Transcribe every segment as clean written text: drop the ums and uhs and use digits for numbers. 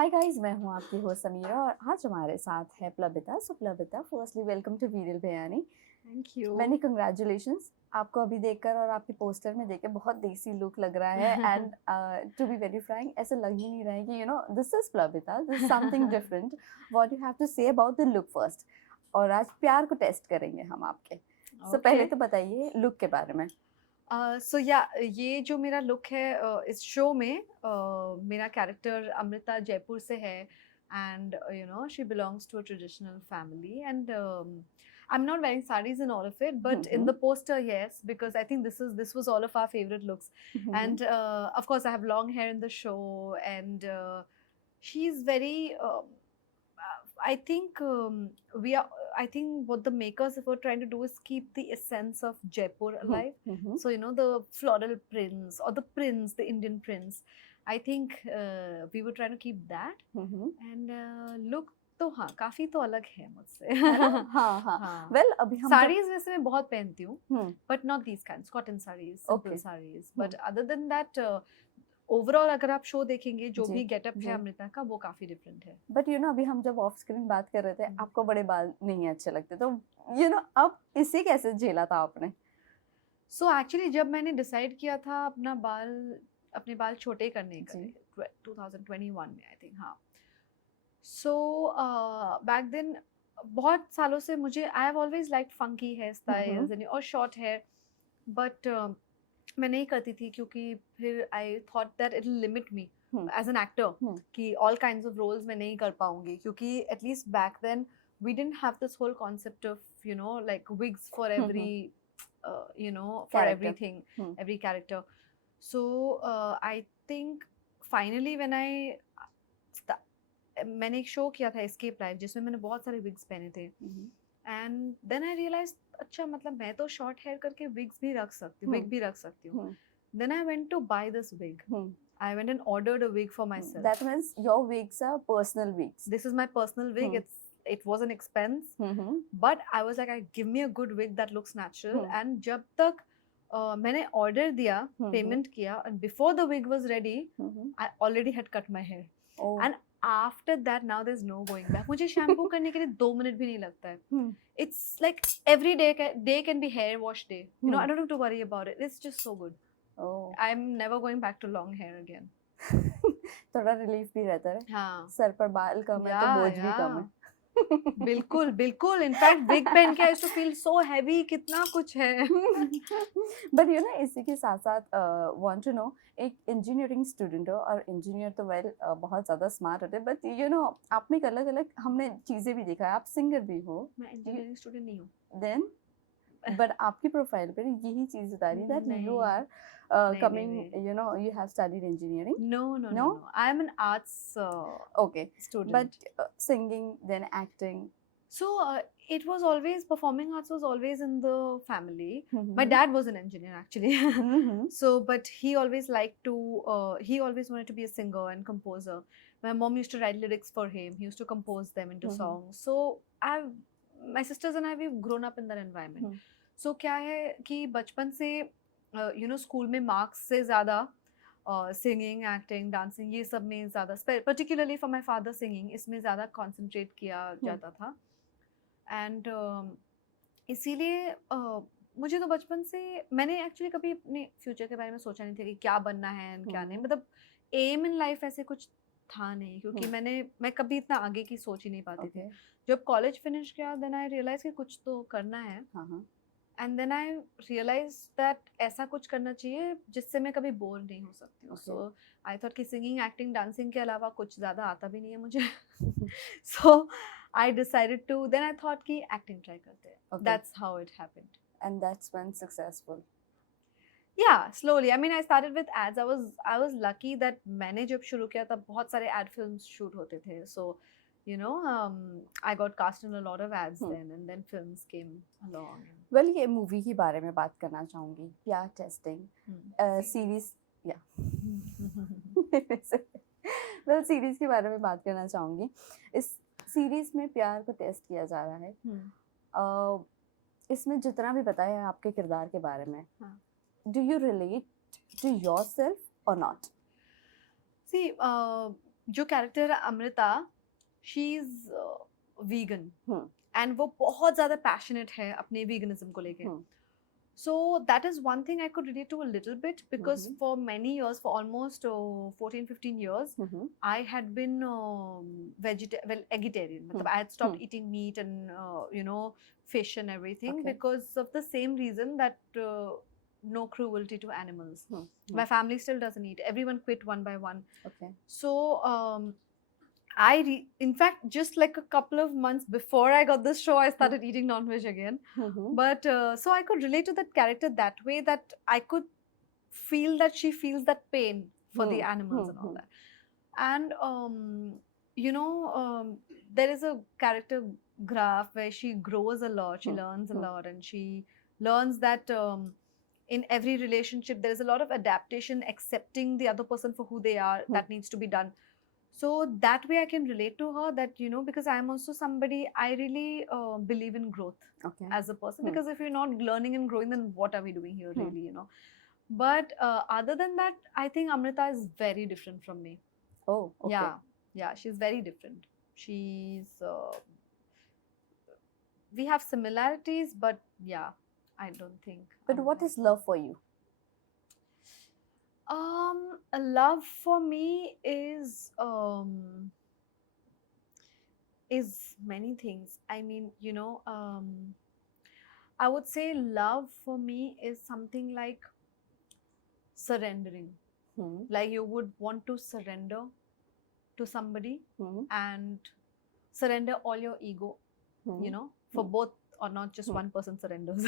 Hi guys, मैं हूँ आपकी होस्ट समीरा और आज हमारे साथ है प्लबिता। सो प्लबिता, फर्स्टली वेलकम टू वीरल बयानी। Thank you. Many congratulations. आपको अभी देखकर और आपके पोस्टर में देखकर बहुत देसी लुक लग रहा है and to be very frank ऐसा लग ही नहीं रहा है कि दिस इज प्लबिता, this is something different. What you have to say about the look first. और आज प्यार को टेस्ट करेंगे हम आपके। सो पहले तो बताइए लुक के बारे में। ये जो मेरा लुक है इस शो में मेरा कैरेक्टर अमृता जयपुर से है and she belongs to a traditional family and I'm not wearing sarees in all of it, but in the poster, yes, because I think this was all of our favorite looks. And of course, I have long hair in the show, and she's very. I think we are. I think what the makers were trying to do is keep the essence of Jaipur alive. So the floral prince or the prince, the Indian prince. I think we were trying to keep that. And look तो हाँ काफी तो अलग है मुझसे है ना? हाँ हाँ। हाँ वेल अभी हम साड़ीज वैसे मैं बहुत पहनती हूँ जब but not these kinds cotton saris simple Okay. Saris but other than that overall अगर आप शो देखेंगे जो जी, भी गेटअप जी। है अमृता का वो काफी डिफरेंट है बट अभी हम जब ऑफ स्क्रीन बात कर रहे थे आपको बड़े बाल नहीं अच्छे लगते, तो अब इसे कैसे झेला था आपने? सो एक्चुअली जब मैंने डिसाइड किया था अपने बाल छोटे करने का जी। 2021 में आई थिंक हाँ सो बैक देन बहुत सालों से मुझे I have always like funky hair styles और शॉर्ट हेयर बट मैं नहीं करती थी क्योंकि फिर I thought that it will limit me as an actor कि ऑल काइंड्स ऑफ रोल्स मैं नहीं कर पाऊंगी क्योंकि at least back then we didn't have this whole concept of like wigs for every for Character. everything every character so I think finally when मैंने एक show किया था एस्केप लाइफ जिसमें मैंने बहुत सारे विग्स पहने थे एंड देन आई रियलाइज अच्छा मतलब मैं तो शॉर्ट हेयर करके विग्स भी रख सकती हूँ विग भी रख सकती हूँ then I went to buy this wig I went and ordered a wig for myself. That means your wigs are personal wigs. This is my personal wig. It was an expense, but I was like, give me a good wig that looks natural. And जब तक मैंने order दिया, payment किया, and before the wig was ready, I already had cut my hair. Oh. And after that, now there's no going back. मुझे shampoo करने के लिए 2 minute भी नहीं लगता है. It's like every day can be hair wash day. I don't have to worry about it. It's just so good. Oh. I'm never going back to long hair again. थोड़ा relief भी रहता है। हाँ sir पर बाल कम है तो बोझ भी कम है। बिल्कुल बिल्कुल इनफैक्ट विग पहन के I used to feel so heavy कितना कुछ है बट इसी के साथ साथ वांट टू नो एक इंजीनियरिंग स्टूडेंट हो और इंजीनियर तो बहुत ज़्यादा स्मार्ट होते हैं बट आप में अलग अलग हमने चीज़ें भी देखा है, आप सिंगर भी हो। मैं इंजीनियरिंग स्टूडेंट नहीं हूँ देन बट आपकी प्रोफाइल पर यही चीज उतारी that you are coming you have studied engineering. No, I am an arts Okay student but singing then acting. So it was always performing arts was always in the family. My dad was an engineer actually. So but he always liked to he always wanted to be a singer and composer. My mom used to write lyrics for him. He used to compose them into songs. So my sisters and I we've grown up in that environment. So क्या है कि बचपन से school में marks से ज़्यादा singing acting dancing ये सब में ज़्यादा particularly for my father singing इसमें ज़्यादा कॉन्सेंट्रेट किया जाता था एंड इसीलिए मुझे तो बचपन से मैंने एक्चुअली कभी अपने फ्यूचर के बारे में सोचा नहीं था कि क्या बनना है एंड क्या नहीं मतलब एम इन लाइफ ऐसे कुछ था नहीं क्योंकि मैं कभी इतना आगे की सोच ही नहीं पाती थी जब कॉलेज फिनिश किया देन आई रियलाइज कि कुछ तो करना है and then I realise that ऐसा कुछ करना चाहिए जिससे मैं कभी बोर नहीं हो सकती हूँ सो आई थॉट कि सिंगिंग एक्टिंग डांसिंग के अलावा कुछ ज़्यादा आता भी नहीं है मुझे so I decided to then I thought कि एक्टिंग ट्राई करते हैं that's how it happened and that's when successful Yeah, slowly. I mean, I started with ads. I was lucky that मैंने जब शुरू किया तब बहुत सारे ad films shoot होते थे. So, I got cast in a lot of ads then, and then films came along. Well, ये मूवी के बारे में बात करना चाहूँगी. प्यार टेस्टिंग सीरीज वेल सीरीज के बारे में बात करना चाहूँगी. इस सीरीज में प्यार को टेस्ट किया जा रहा है. इसमें जितना भी बताया है आपके किरदार के बारे में, do you relate to yourself or not? See, जो कैरेक्टर है Amrita, she is vegan Hmm. And वो बहुत ज्यादा पैशनेट है अपने वीगनिज्म को लेके. Hmm. So that is one thing I could relate to a little bit because Mhm. for many years, for almost 14, 15 years, Mhm. I had been vegetarian. Hmm. I had stopped eating meat and fish and everything Okay. because of the same reason that no cruelty to animals. Hmm. My family still doesn't eat. Everyone quit one by one. Okay. So in fact, just like a couple of months before I got this show, I started eating non-veg again. Mhm. But so I could relate to that character that way, that I could feel that she feels that pain for the animals and all that. And there is a character graph where she grows a lot, she learns a lot, and she learns that in every relationship there is a lot of adaptation, accepting the other person for who they are, that needs to be done. So that way I can relate to her, that because I am also somebody, I really believe in growth Okay. as a person, because if you're not learning and growing, then what are we doing here really, But other than that, I think Amrita is very different from me. Oh, okay. Yeah, she's very different. She's we have similarities, but yeah, I don't think. But what is love for you? A love for me is many things. I mean, I would say love for me is something like surrendering. Like you would want to surrender to somebody and surrender all your ego, for both, or not just one person surrenders.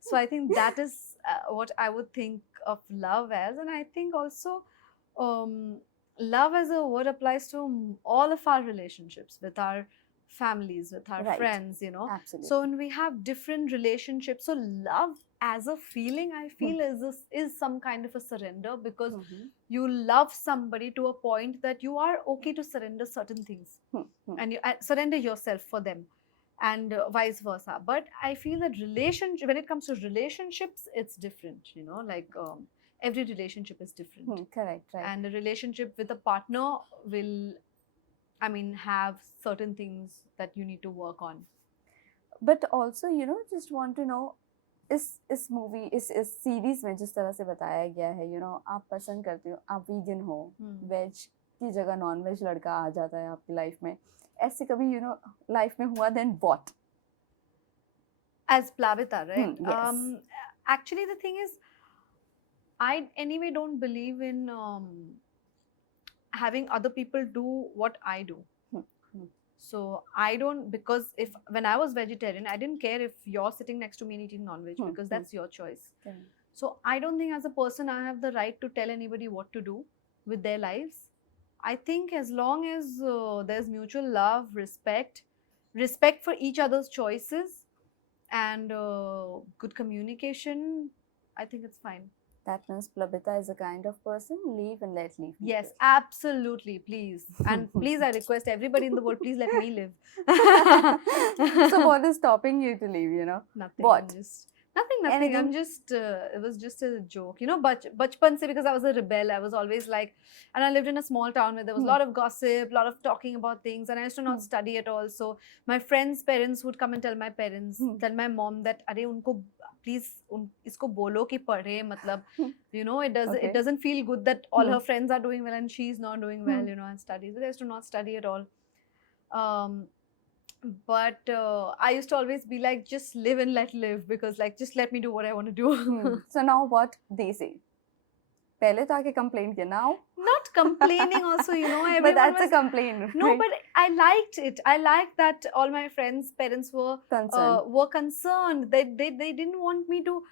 So I think that is what I would think of love as. And I think also love as a word applies to all of our relationships, with our families, with our friends, Absolutely. So when we have different relationships, so love as a feeling, I feel is some kind of a surrender, because you love somebody to a point that you are okay to surrender certain things, and you surrender yourself for them, and vice versa. But I feel that when it comes to relationships, it's different, like every relationship is different. Correct, right. And a relationship with a partner will, have certain things that you need to work on. But also, just want to know, इस movie इस series में जिस तरह से बताया गया है, आप पसंद करते हो, आप वीगन हो, वेज की जगह नॉन वेज लड़का आ जाता है आपकी लाइफ में, ऐसे कभी लाइफ में हुआ? Then what? As Plavita, right? Yes. Actually, the thing is, I anyway don't believe in having other people do what I do. So I don't, because when I was vegetarian, I didn't care if you're sitting next to me and eating non-veg, because that's your choice. So I don't think as a person I have the right to tell anybody what to do with their lives. I think as long as there's mutual love, respect for each other's choices, and good communication, I think it's fine. That means Plabita is a kind of person, leave and let leave. Yes, absolutely, please. And please, I request everybody in the world, please let me live. So what is stopping you to leave, Nothing. What? Nothing. Anything? I'm just, it was just a joke. Bachpan se, because I was a rebel, I was always like, and I lived in a small town where there was a lot of gossip, a lot of talking about things, and I used to not study at all. So my friends' parents would come and tell my parents, tell my mom that, "Arey, unko please, isko bolo ki padhe," matlab, it doesn't feel good that all her friends are doing well and she's not doing well, and studies. So I used to not study at all. But I used to always be like, just live and let live, because like, just let me do what I want to do. So now what they say? पहले तो आके complain किया, now? Not complaining also, But that's a complaint. No, right? but I liked it. I liked that all my friends' parents were concerned. They didn't want me to,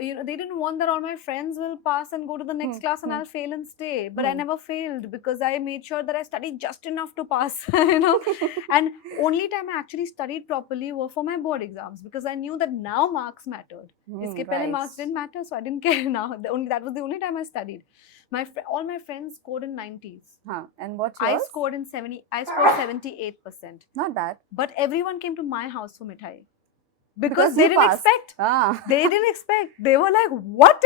they didn't want that all my friends will pass and go to the next class and I'll fail and stay. But I never failed, because I made sure that I studied just enough to pass, And only time I actually studied properly were for my board exams, because I knew that now marks mattered. Iske pehle marks didn't matter, so I didn't care now. That was the only time I studied. All my friends scored in 90s. And what's I yours? scored 78%. Not bad. But everyone came to my house for mithai. Because they didn't expect. They didn't expect. They were like, what?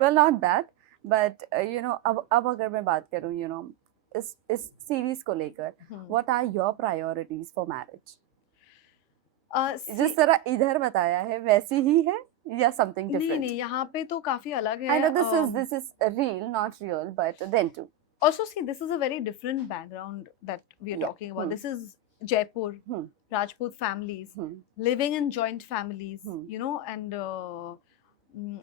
Well, not bad. but you know, अब अगर मैं बात करूँ, you know, इस series को लेकर, what are your priorities for marriage? जिस तरह इधर बताया है वैसी ही है या something different? नहीं, यहाँ पे तो काफी अलग है. I know this is real, not real, but then too. Also, see, this is a very different background that we are talking about. This is Jaipur, Rajput families, living in joint families, you know, and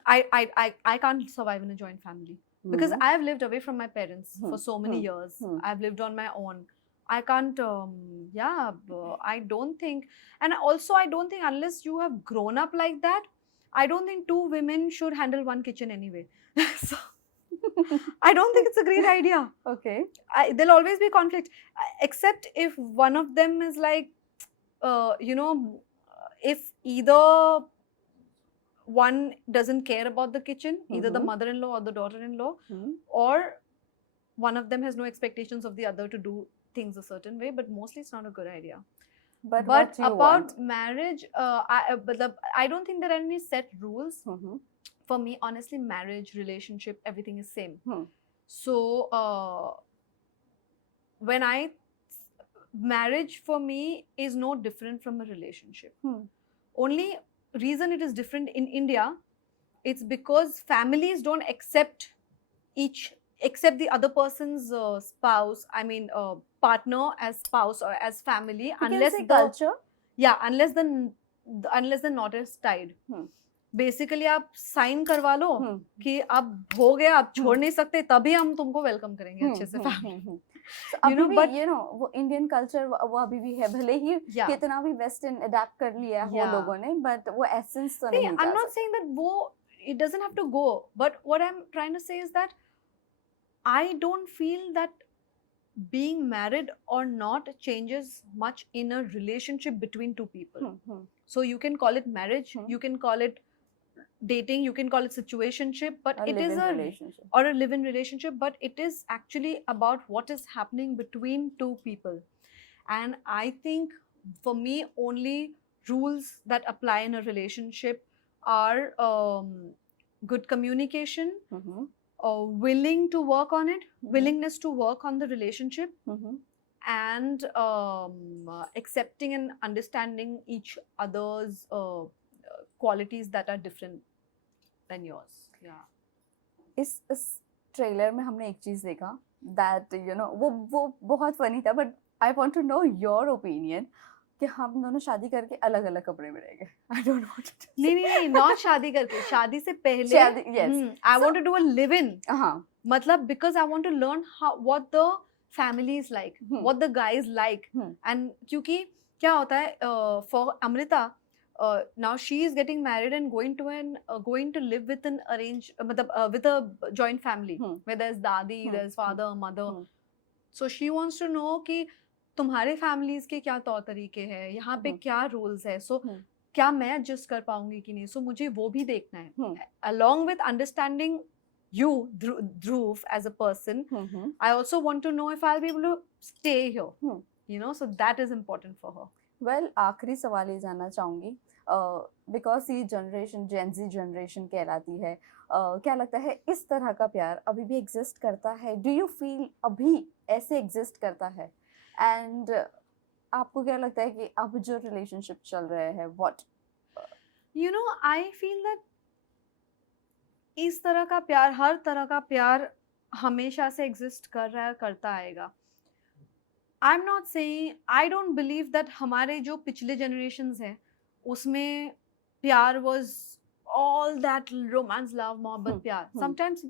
I can't survive in a joint family because I have lived away from my parents for so many years. I've lived on my own. I can't, I don't think, and also I don't think unless you have grown up like that, I don't think two women should handle one kitchen anyway. So I don't think it's a great idea. Okay. There'll always be conflict, except if one of them is like, you know, if either one doesn't care about the kitchen, either the mother-in-law or the daughter-in-law, or one of them has no expectations of the other to do things a certain way, but mostly it's not a good idea. But about marriage, I don't think there are any set rules. For me, honestly, marriage, relationship, everything is same. So marriage for me is no different from a relationship. Only reason it is different in India, it's because families don't accept the other person's spouse, I mean partner as spouse or as family, unless the culture, unless the knot is tied. Basically आप sign करवा लो कि अब हो गया, आप छोड़ नहीं सकते, तभी हम तुमको वेलकम करेंगे अच्छे से फैमिली. you know, वो इंडियन कल्चर वो अभी भी है, भले ही कितना भी वेस्टर्न अडैप्ट कर लिया है वो लोगों ने, बट वो एसेंस तो नहीं. I'm not saying that वो it doesn't have to go, but what I'm trying to say is that I don't feel that being married or not changes much in a relationship between two people. So you can call it marriage, you can call it dating, you can call it situationship, but it is a relationship or a live-in relationship, but it is actually about what is happening between two people. And I think for me, only rules that apply in a relationship are good communication, willing to work on it, willingness to work on the relationship, and accepting and understanding each other's qualities that are different than yours. इस trailer में हमने एक चीज देखा that you know वो बहुत funny था, but I want to know your opinion कि हम दोनों शादी करके अलग अलग कपड़े में रहेंगे. I don't want to. नहीं, not शादी करके, शादी से पहले. Yes. I want to do a live-in. मतलब because I want to learn what the family is like, what the guys like, and क्योंकि क्या होता है for Amrita, now she is getting married and going to live with an arranged with a joint family where there's dadi, there's father, mother. So she wants to know कि तुम्हारे families के क्या तौर तरीके हैं, यहाँ पे क्या rules है, so क्या मैं adjust कर पाऊंगी कि नहीं, so मुझे वो भी देखना है. Along with understanding you, Dhruv, as a person, I also want to know if I'll be able to stay here, you know, so that is important for her. Well, आखिरी सवाल ये जानना चाहूँगी, because ये जनरेशन Gen Z जनरेशन कहलाती है, क्या लगता है इस तरह का प्यार अभी भी एग्जिस्ट करता है? Do you feel अभी ऐसे एग्जिस्ट करता है? And आपको क्या लगता है कि अब जो रिलेशनशिप चल रहे हैं, what? You know, I feel that इस तरह का प्यार, हर तरह का प्यार हमेशा से एग्जिस्ट कर रहा है, करता आएगा. I'm not saying, I don't believe that हमारे जो पिछले generations हैं उसमें प्यार was all that romance, love, मोहब्बत, प्यार. Sometimes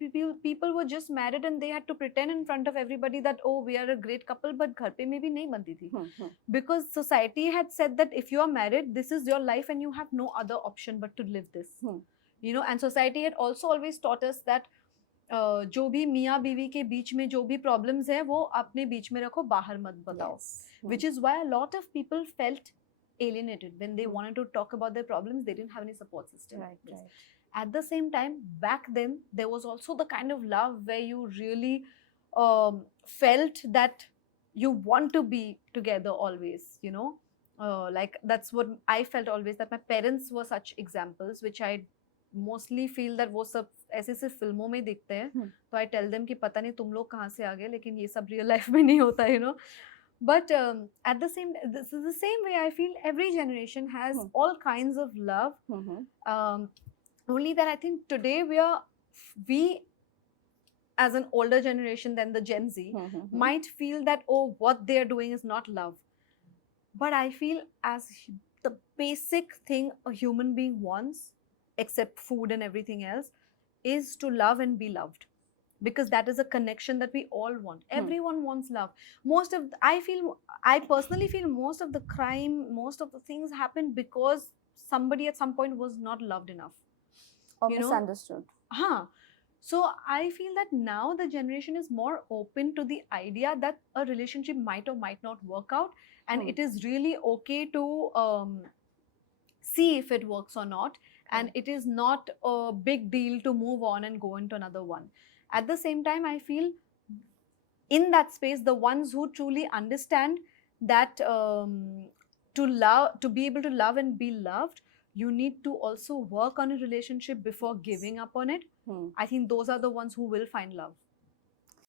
people were just married and they had to pretend in front of everybody that oh we are a great couple, but घर पे में भी नहीं बनती थी, because society had said that if you are married, this is your life and you have no other option but to live this. You know, and society had also always taught us that जो भी मियाँ बीवी के बीच में जो भी problems है वो अपने बीच में रखो, बाहर मत बताओ. Which is why a lot of people felt alienated when they wanted to talk about their problems. They didn't have any support system. Right. At the same time, back then there was also the kind of love where you really felt that you want to be together always, you know, like that's what I felt always, that my parents were such examples which I mostly feel that वो सब ऐसे सिर्फ फिल्मों में दिखते हैं. तो I tell them कि पता नहीं तुम लोग कहाँ से आ गए, लेकिन ये सब रियल लाइफ में नहीं होता, you know. But at the same, this is the same way I feel every generation has all kinds of love. Only that I think today we as an older generation than the Gen Z might feel that, oh, what they're doing is not love. But I feel as the basic thing a human being wants, except food and everything else, is to love and be loved. Because that is a connection that we all want. Everyone wants love. I personally feel most of the crime, most of the things happen because somebody at some point was not loved enough. Or misunderstood. So I feel that now the generation is more open to the idea that a relationship might or might not work out, and it is really okay to see if it works or not, and it is not a big deal to move on and go into another one. At the same time, I feel in that space, the ones who truly understand that to be able to love and be loved, you need to also work on a relationship before giving up on it. I think those are the ones who will find love.